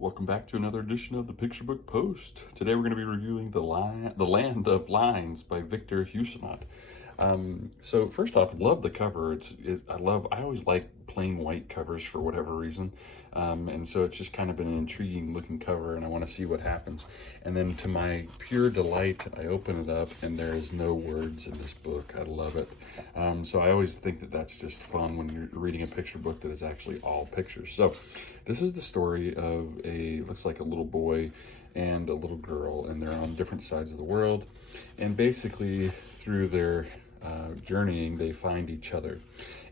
Welcome back to another edition of the Picture Book Post. Today we're going to be reviewing The Land of Lines by Victor Hussenot. So first off, love the cover. I always like plain white covers for whatever reason. And so it's just kind of an intriguing looking cover and I want to see what happens. And then to my pure delight, I open it up and there is no words in this book. I love it. So I always think that that's just fun when you're reading a picture book that is actually all pictures. So this is the story of looks like a little boy and a little girl, and they're on different sides of the world. And basically through their journeying, they find each other.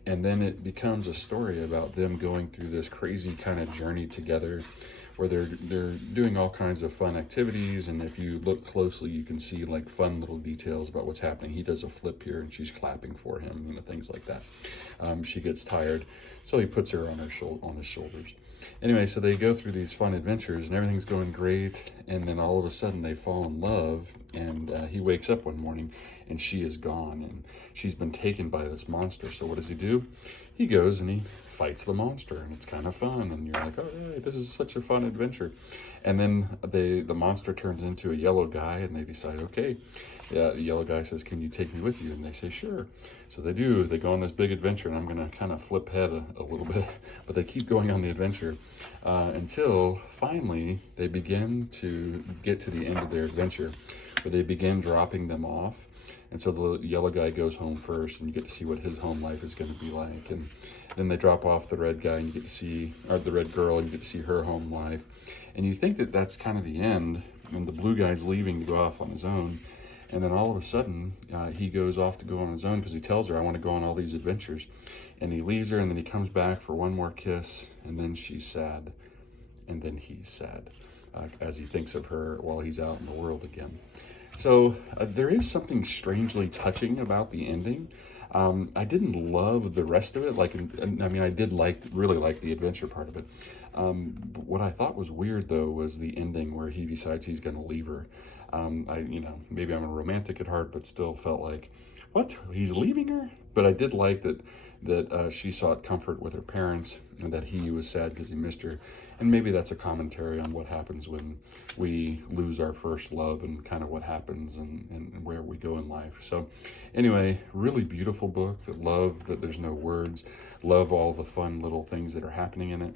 And then it becomes a story about them going through this crazy kind of journey together where they're doing all kinds of fun activities. And if you look closely, you can see like fun little details about what's happening. He does a flip here and she's clapping for him, things like that. She gets tired, so he puts her on his shoulders. Anyway, so they go through these fun adventures and everything's going great, and then all of a sudden they fall in love, and he wakes up one morning and she is gone and she's been taken by this monster. So what does he do? He goes and he fights the monster, and it's kind of fun, and you're like, oh yeah, this is such a fun adventure. And then the monster turns into a yellow guy, and they decide, okay, yeah, the yellow guy says, can you take me with you? And they say, sure. So they do. They go on this big adventure, and I'm going to kind of flip head a little bit, but they keep going on the adventure until finally they begin to get to the end of their adventure, where they begin dropping them off. And so the yellow guy goes home first, and you get to see what his home life is going to be like. And then they drop off the red guy, and you get to see, or the red girl, and you get to see her home life. And you think that that's kind of the end, and the blue guy's leaving to go off on his own. And then all of a sudden, he goes off to go on his own because he tells her, I want to go on all these adventures. And he leaves her, and then he comes back for one more kiss, and then she's sad. And then he's sad as he thinks of her while he's out in the world again. So there is something strangely touching about the ending. I didn't love the rest of it. I did really like the adventure part of it. But what I thought was weird though was the ending where he decides he's going to leave her. Maybe I'm a romantic at heart, but still felt like, what? He's leaving her? But I did like that she sought comfort with her parents, and that he was sad because he missed her. And maybe that's a commentary on what happens when we lose our first love, and kind of what happens and where we go in life. So anyway, really beautiful book. Love that there's no words. Love all the fun little things that are happening in it.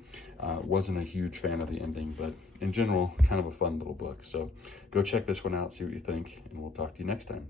Wasn't a huge fan of the ending, but in general, kind of a fun little book. So go check this one out, see what you think, and we'll talk to you next time.